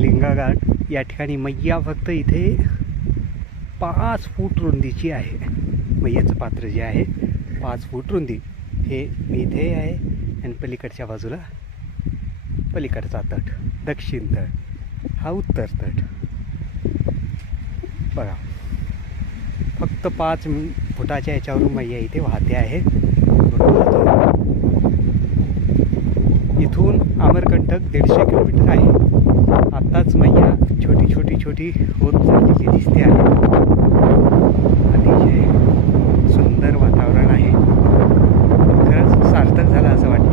लिंगा घाट या ठिकाणी मैया फक्त इथे 5 फूट रुंदीची आहे. मैयाचं पात्र जे आहे 5 फूट रुंदी. हे मी इथे आहे आणि पलीकडच्या बाजूला पलीकडचा तट, दक्षिण तट, हा उत्तर तट. बघा, फक्त 5 फुटाच्या याच्यावरून मैया इथे वाहते आहे. इथून अमरकंटक 150 किलोमीटर आहे. आत्ताच मैया छोटी छोटी छोटी होत चाललेली दिसते आहे. अतिशय सुंदर वातावरण आहे. खरंच सार्थक झालं असं वाटतं.